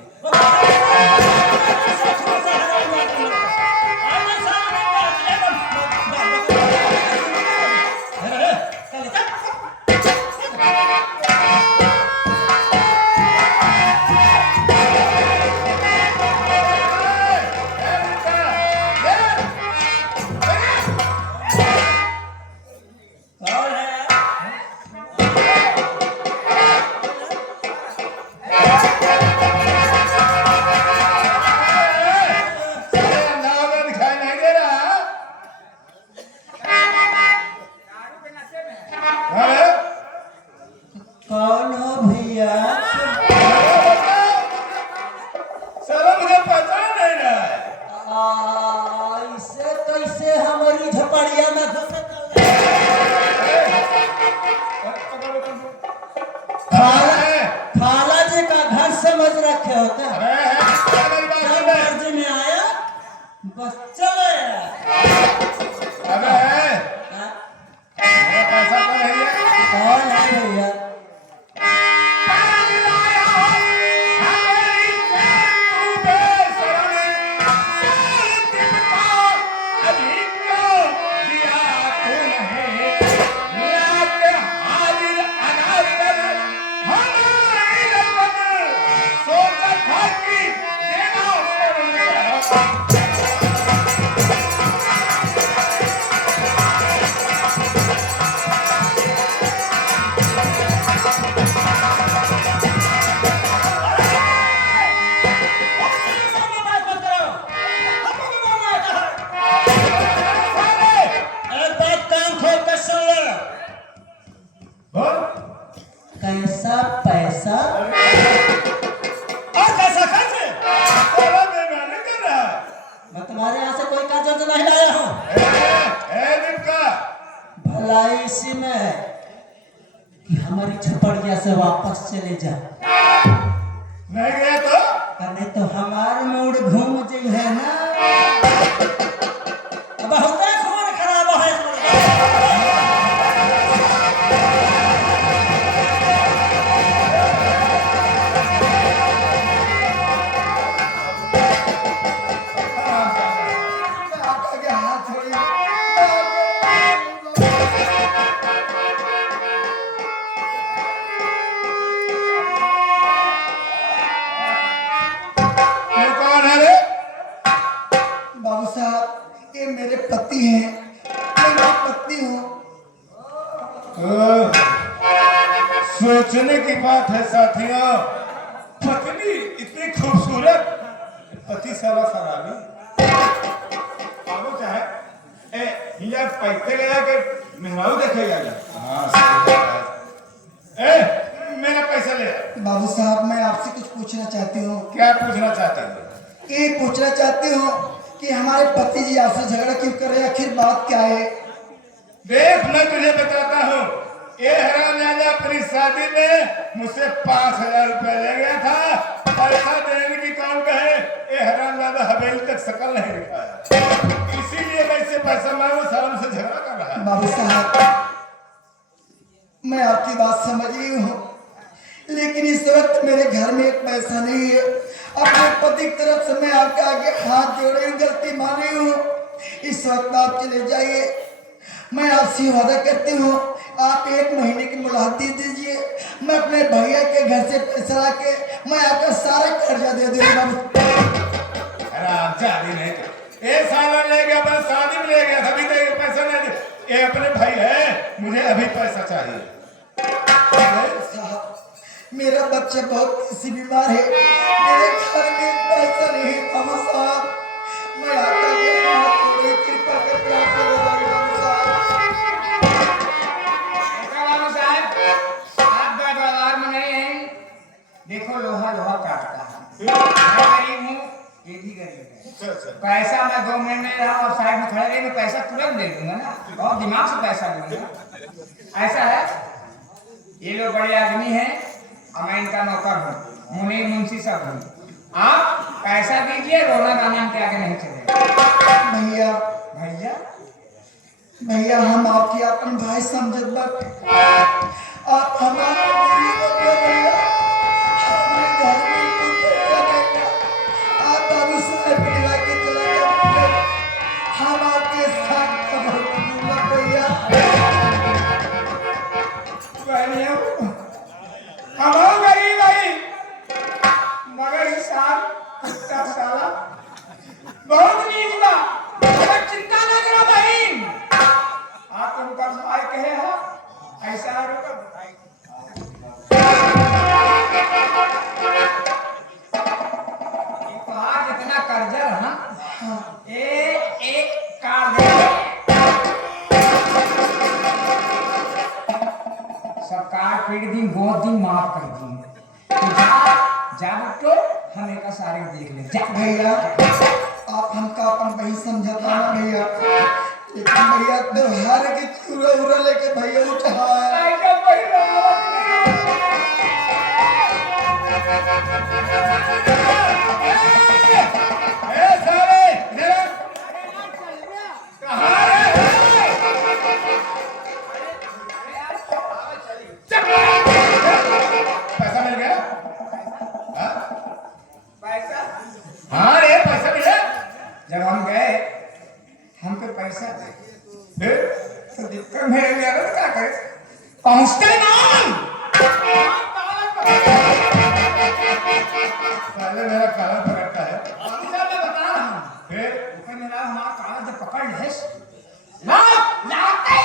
कौन हो भैया? साला मुझे पता नहीं रहा है। ऐसे कैसे हमारी झपड़िया में घुस खाला जी का घर समझ रखे होते हैं। जब मर्जी में आया बस चले पैसा तो नहीं है। कौन है भैया? कैसा पैसा और कैसा खर्च? मैं तुम्हारे यहाँ से कोई कागज नहीं लाया हूँ। भलाई इसी में है कि हमारी झपड़िया से वापस चले जा। नहीं गया तो नहीं तो हमारे मूड घूम जी है ना। बहुत खून खराब है। सोचने की बात है साथियों, पत्नी इतनी खूबसूरत, पति साला शराबी। बाबू चाहे ये पैसे लगा के मेहरारू देखेगा हाँ सही बात है। मेरा पैसा ले। बाबू साहब मैं आपसे कुछ पूछना चाहती हूँ। क्या पूछना चाहते हैं? ये पूछना चाहती हूँ कि हमारे पति जी आपसे झगड़ा क्यों कर रहे हैं, आखिर बात क्या है? देख मैं तुझे बताता हूँ, ये हरामजादा अपनी शादी में मुझसे 5,000 रुपए ले गया था। पैसा देने की कौन कहे, ये हरामजादा हवेली तक शकल नहीं दिखाया, इसीलिए मैं इससे पैसा मांगू, शर्म से झगड़ा कर रहा है। बाबू साहब मैं आपकी बात समझ रही हूँ, लेकिन इस वक्त मेरे घर में एक पैसा नहीं है। अपने पति की तरफ से मैं आपके आगे हाथ जोड़े हूँ, गलती मान रही हूँ। इस वक्त आप चले जाइए, मैं आपसे वादा करती हूँ आप 1 महीने की मुहलत दे दीजिए, मैं अपने भैया के घर से पैसा लाके मैं आपका सारा कर्जा दे दूंगा। हरामजादी नहीं तो ये साला ले गया, मैं शादी में ले गया था, अभी तक पैसा नहीं दे। ये अपने भाई है, मुझे अभी पैसा चाहिए। साहब मेरा बच्चा बहुत सी बीमार है, मेरे घर में पैसा नहीं है। बाबू साहब मैं आपका हाथ जोड़े कृपा करके आपको बता दूं बाबू साहब। बाबू साहब आप दरबार में नहीं हैं। देखो लोहा लोहा काटता है। मैं गरीब हूँ, ये भी गरीब है। पैसा मैं 2 मिनट में रहा और साइड में खड़े रहे, मैं पैसा तुरंत दे दूंगा ना, बहुत दिमाग से पैसा दूंगा। ऐसा है, ये लोग बड़े आदमी हैं और मैं इनका नौकर हूँ, मुनीर मुंशी सब हूँ। आप पैसा दीजिए, रोना गाना के आगे नहीं चलेगा। भैया भैया भैया हम आपकी अपन भाई समझत बाटे, आप हमारे दूरी को दो भैया, हमारे घर में कोई पैसा नहीं है। आप बाबू साहब के इलाके चला जाओ, हम आपके साथ खबर दूंगा भैया। हम गरीब भाई, मगर इंसान कुत्ता साला बहुत नीच बा। मगर चिंता न करो बहन, आप उनका भाई कहे हो ऐसा रोको। तुम्हारा जितना कर्जा है ना, एक कार्ड सब काट पीट दिन बहुत दिन माफ कर दी। तो हमें का सारे देख ले जा। भैया आप हमका अपन भाई समझता ना भैया, लेकिन भैया व्यवहार के चूरा उरा लेके भैया उठा पैसा मिल गया? पैसा हाँ रे पैसा मिला। जब हम गए हमको पैसा दे फिर तो दिक्कत मेरे लिए तो क्या करे, पहुंचते ना साले मेरा काला पकड़ता है। मैं बता रहा हूँ। फिर ऊपर मेरा हमारा काला जब पकड़ ले ला लाते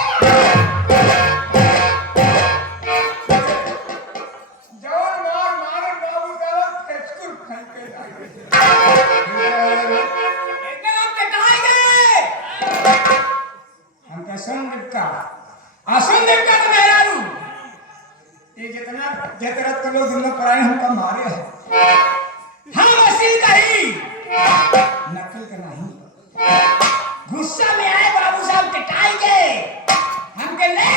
जोर मार मारे बाबू का फेस्कुल खन के जाए। इतने लोग के कहाँ गए? हम का सुन दिक्का आसुन दिक्का तो मेरा रू ये जितना जेतरत को लोग दुनिया पराए हमका मारे हैं, हम वसील कही नकल का नहीं। गुस्सा में आए बाबू साहब टिकाई गए हम के ले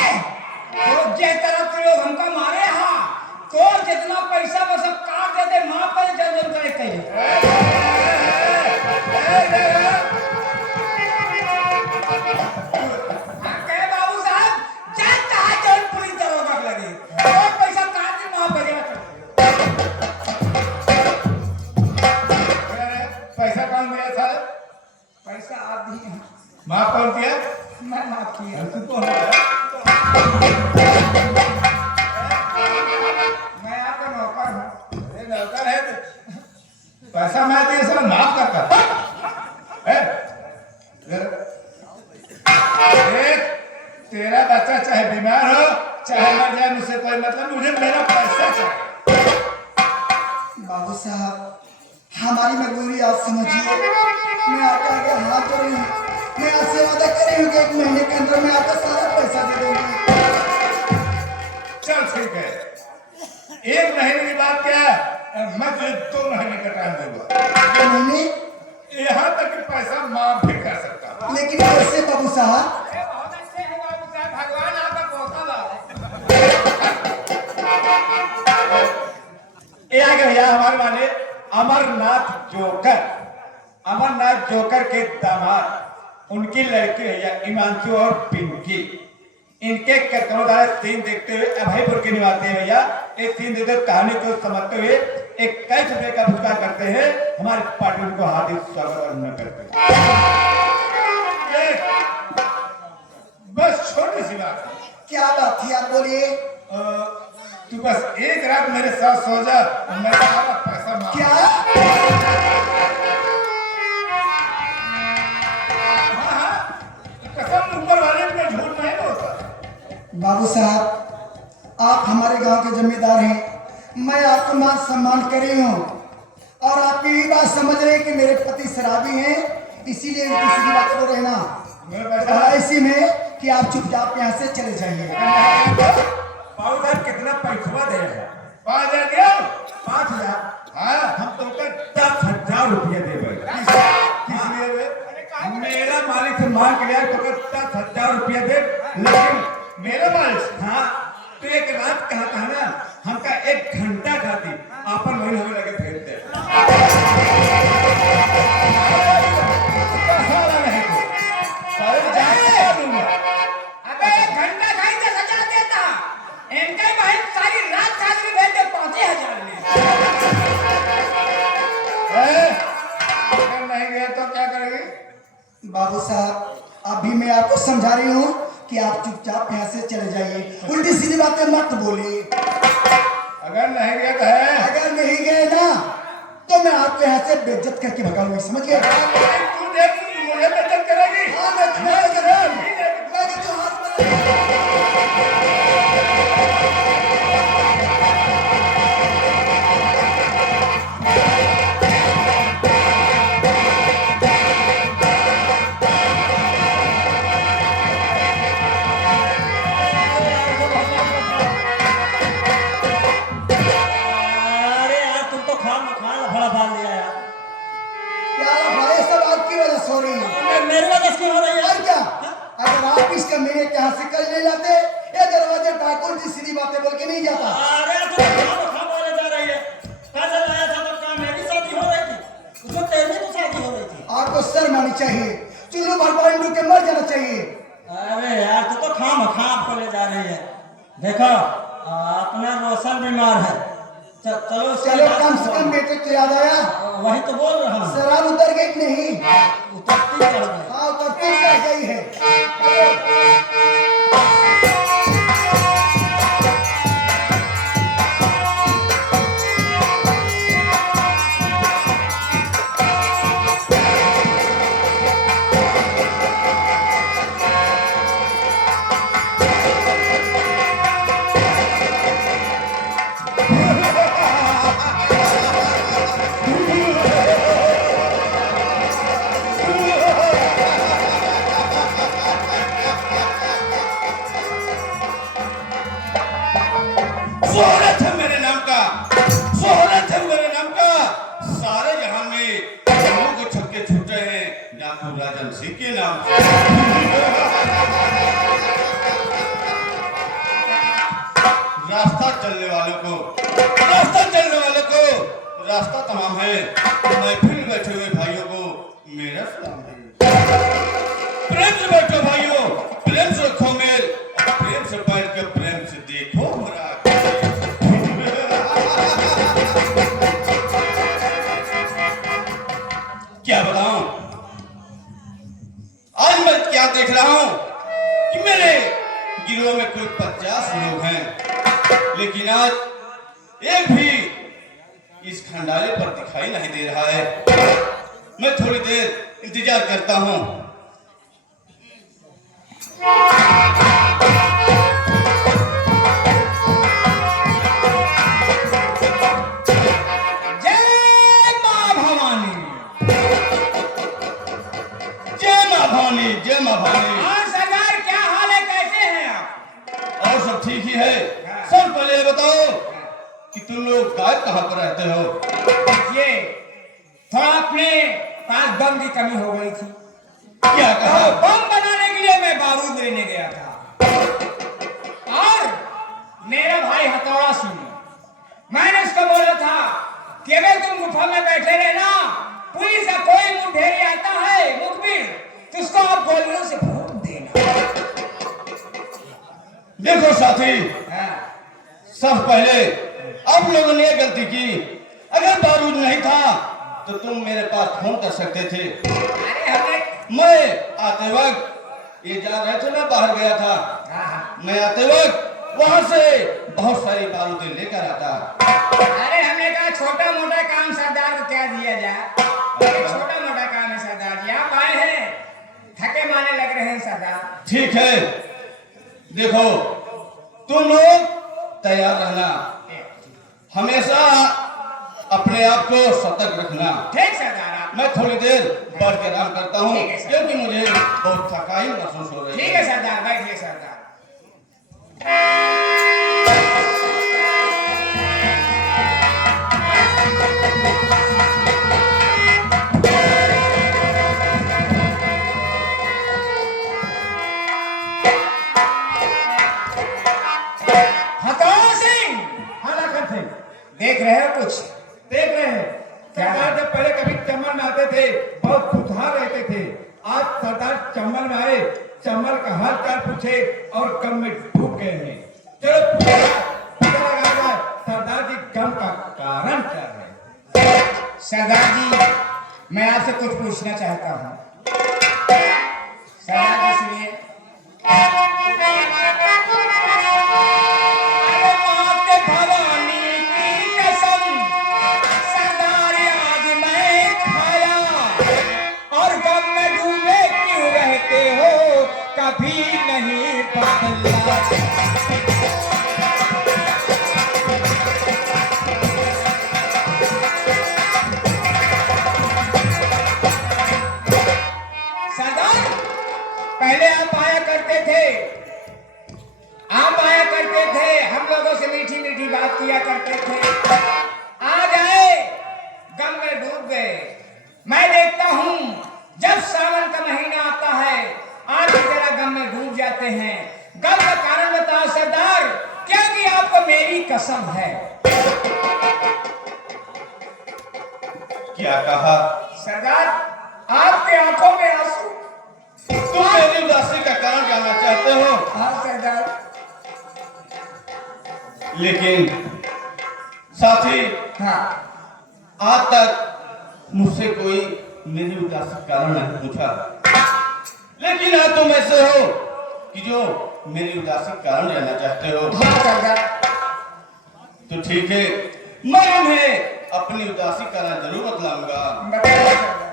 तो जे तरफ के लोग हमका मारे हा तो जितना पैसा वो सब काट देते मां पर जब जब करे कही। कहे बाबू साहब जाता है जौन पुलिस दरोगा लगे और पैसा काट दे मां पर पैसा कौन दिया था? पैसा आप दिए हैं, माफ कौन किया? मैं माफ किया। तू कौन है? मैं आपका नौकर हूँ। ये नौकर है तो पैसा मैं दिया सब माफ करता है। देख तेरा बच्चा चाहे बीमार हो चाहे मर जाए मुझसे कोई मतलब, मुझे मेरा पैसा चाहिए। बाबू साहब, हमारी मजबूरी आप समझिए। मैं आपके आगे हाथ जोड़ रही हूँ। मैं आपसे वादा कर रही हूँ कि 1 महीने के अंदर मैं आपका सारा पैसा दे दूंगी। चल ठीक है, 1 महीने की बात क्या, मैं तुझे 2 महीने का टाइम दूंगा। 2 महीने? यहाँ तक कि पैसा माफ भी कर सकता हूँ। लेकिन कैसे बाबू साहब? अरे बहुत अच्छे हैं बाबू साहब, भगवान आपका पोता लाओ। ये आ गए भैया हमारे वाले अमरनाथ जोकर के दामाद, उनकी लड़की भैया इमांशु और पिंकी। इनके कर्तव्यदार सीन देखते हुए अभयपुर के निवासी हैं भैया। इस सीन देखते कहानी को समझते हुए 21 रुपए का पुरस्कार करते हैं। हमारे पार्टी उनको हार्दिक स्वागत और अभिनंदन करते हैं। बस छोटी सी बात है। क्या बात थी, आप बोलिए। तू बस 1 रात मेरे साथ सो जा, मैं सारा पैसा माफ। क्या? हाँ, कसम ऊपर वाले पे झूठ नहीं होता। बाबू साहब, आप हमारे गांव के जमींदार हैं। मैं आपको मान सम्मान कर रही हूँ और आप यही बात समझ रहे हैं कि मेरे पति शराबी हैं, इसीलिए उनकी सीधी बात को रहना। मेरा पैसा इसी में कि आप चुपचाप यहाँ से चले जाइए। बाबू साहब कितना पैसा दे रहे हैं? 5,000 दिया। 5,000? हाँ, हम तो 10,000 रुपया देवे। किस लिए बे? मेरा मालिक से मांग लिया तो 10,000 रुपया दे, लेकिन मेरा मालिक? हाँ तो एक रात कहा था ना, हमका 1 घंटा खाती आपन वही हमें लगे भेजते। अबे 1 घंटा खाई 10,000 देता, इनके बहन सारी रात खाली भेज दे 5,000 में। अगर नहीं गए तो क्या करेगी? बाबू साहब, अभी मैं आपको समझा रही हूँ कि आप चुपचाप यहाँ से चले जाइए। उल्टी सीधी बातें मत बोलिए। अगर नहीं गए तो है। अगर नहीं गए ना तो मैं आपको यहाँ से बेइज्जत करके भगाऊंगा, समझ गए? तू देख, मुझे बेइज्जत करेगी। हाँ, मैं तुम्हें जरूर। मैं कहती हूँ हाथ में। अरे यार तुम तो खाना लफड़ा डाल दिया यार। क्या भाई, सब आपकी वजह से हो रही है। मेरे वजह से क्यों हो रही है? और क्या, अगर आप इस कमीने के यहाँ से कल नहीं लाते, ये दरवाजे ठाकुर जी सीधी बातें बोल के नहीं जाता। अरे तुम खा बोले जा रही है। कल लाया था तो क्या मेरी शादी हो रही थी? उसमें तेरी तो शादी हो रही थी। आपको शर्म आनी चाहिए, चुल्लू भर पर डूब के मर जाना चाहिए। अरे यार तू तो खाम बोले जा रही है। देखो अपना रोशन बीमार है, चलो उसके चलो बाद कम से कम बेटे तो याद आया। वही तो बोल रहा हूँ। शराब उतर गई कि नहीं? उतरती चढ़ गई। हाँ, उतरती चढ़ गई है। शोहरत है मेरे नाम का, शोहरत है मेरे नाम का। सारे जहां में लोगों को छक्के छूटे हैं डाकू राजन सिंह के नाम से। रास्ता चलने वालों को रास्ता तमाम है। महफिल बैठे हुए भाइयों को मेरा सलाम है। प्रेम से बैठो भाइयों, प्रेम से रखो मेल, प्रेम से बैठ के प्रेम से देखो हमारा। क्या बताऊं, आज मैं क्या देख रहा हूं कि मेरे गिरोह में कुल 50 लोग हैं, लेकिन आज एक भी इस खंडाले पर दिखाई नहीं दे रहा है। मैं थोड़ी देर इंतजार करता हूं। ठीक ही है। सब पहले ये बताओ कि तुम लोग गायब कहाँ पर रहते हो? ये थोड़ा अपने पास बम की कमी हो गई थी। क्या कहा? तो बम बनाने के लिए मैं बारूद लेने गया था और मेरा भाई हथौड़ा सिंह, मैंने उसको बोला था कि अगर तुम गुफा में बैठे रहना, पुलिस का कोई मुठभेड़ी आता है मुखबिर, तो उसको आप गोलियों से फूट देना। देखो साथी, हाँ। सब पहले आप लोगों ने गलती की। अगर बारूद नहीं था तो तुम मेरे पास फोन कर सकते थे। अरे हमने मैं आते वक्त ये जा रहे थे, मैं बाहर गया था। हाँ। मैं आते वक्त वहां से बहुत सारी बारूदें लेकर आता। अरे हमने कहा छोटा मोटा काम सरदार को क्या दिया जाए, छोटा मोटा काम है सरदार जी। आप आए हैं, थके माने लग रहे हैं सरदार। ठीक है, देखो तुम लोग तैयार रहना, हमेशा अपने आप को सतर्क रखना। ठीक सरदार। आप मैं थोड़ी देर बढ़ के आराम करता हूँ ठीक है, सर। क्योंकि मुझे बहुत थकाई महसूस हो रही ठीक है सरदार, बैठिए सरदार। हथौड़ा सिंह, हाँ लखन सिंह, देख रहे हो कुछ? देख रहे हैं सरदार जब पहले कभी चंबल में आते थे बहुत खुशहाल रहते थे। आज सरदार चंबल में आए, चंबल का हाल चाल पूछे और गम में डूब गए हैं। चलो पता लगा जाए सरदार जी गम का कारण क्या है। सरदार जी, मैं आपसे कुछ पूछना चाहता हूँ। सरदार जी सुनिए। अरे माते भवानी की कसम, सरदार आज मैं खाया, और गम में डूबे क्यों रहते हो, कभी नहीं बदला। सरदार, पहले आप आया करते थे, आप आया करते थे, हम लोगों से मीठी मीठी बात किया करते थे। आज आए, गम में डूब गए। मैं देखता हूँ जब सावन का महीना आता है, आज की तरह गम में डूब जाते हैं। गम का कारण बताओ सरदार, क्योंकि आपको मेरी कसम है। क्या कहा? सरदार, आपके आंखों में आंसू। तुम मेरी उदासी का कारण जानना चाहते हो, हाँ सरदार। लेकिन साथी हाँ। आज तक मुझसे कोई मेरी उदासी का कारण नहीं पूछा, लेकिन आज तुम ऐसे हो कि जो मेरी उदासी का कारण जानना चाहते हो। हाँ सरदार। तो ठीक है, मैं तुम्हें अपनी उदासी का कारण जरूर बतलाऊंगा। बताइए सरदार।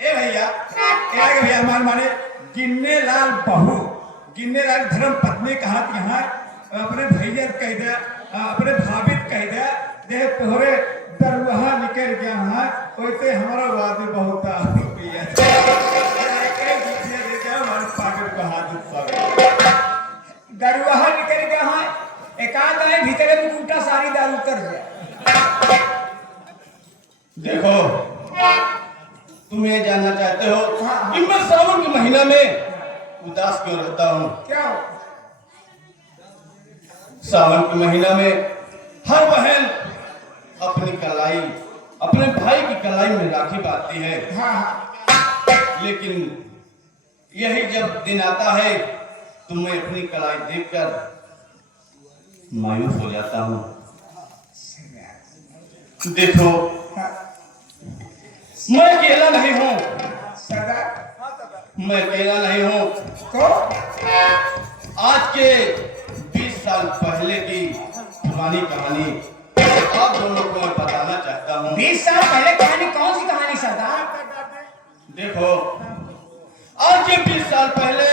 ए भैया, भैया मान माने गिन्ने लाल बहू, गिन्ने लाल धर्म पत्नी कहा कि यहाँ अपने भैया कह दिया, अपने भाभी कह दिया, जे तोहरे दरवाहा निकल गया है, वैसे हमारा वादी बहुत भैया पागल का हाथ दरुआ निकल गया है, एक आध आए भीतर में उल्टा सारी दारू उतर जाए। देखो, तुम ये जानना चाहते हो हाँ। कि मैं सावन के महीना में उदास क्यों रहता हूँ। क्या हो? सावन के महीना में हर बहन अपनी कलाई, अपने भाई की कलाई में राखी बांधती है, हाँ हाँ। लेकिन यही जब दिन आता है तो मैं अपनी कलाई देखकर मायूस हो जाता हूँ। देखो, हाँ। मैं अकेला नहीं हूँ, सरदार, मैं अकेला नहीं हूँ। तो आज के 20 साल पहले की पुरानी कहानी आप दोनों को मैं बताना चाहता हूँ। 20 साल पहले कहानी, कौन सी कहानी सरदार? देखो, आज के 20 साल पहले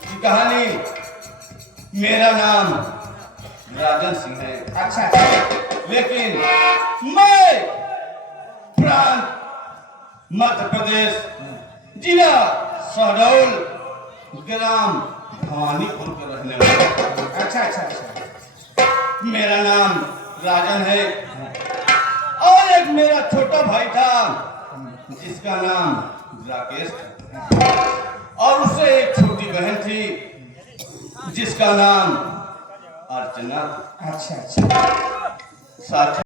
की कहानी, मेरा नाम राजन सिंह है। अच्छा। लेकिन मैं प्रांत मध्य प्रदेश, जिला शहडोल, ग्राम भवानीपुर का रहने धन्यवाद। अच्छा अच्छा अच्छा। मेरा नाम राजन है और एक मेरा छोटा भाई था जिसका नाम राकेश था और उससे एक छोटी बहन थी जिसका नाम अर्चना। अच्छा अच्छा। साथ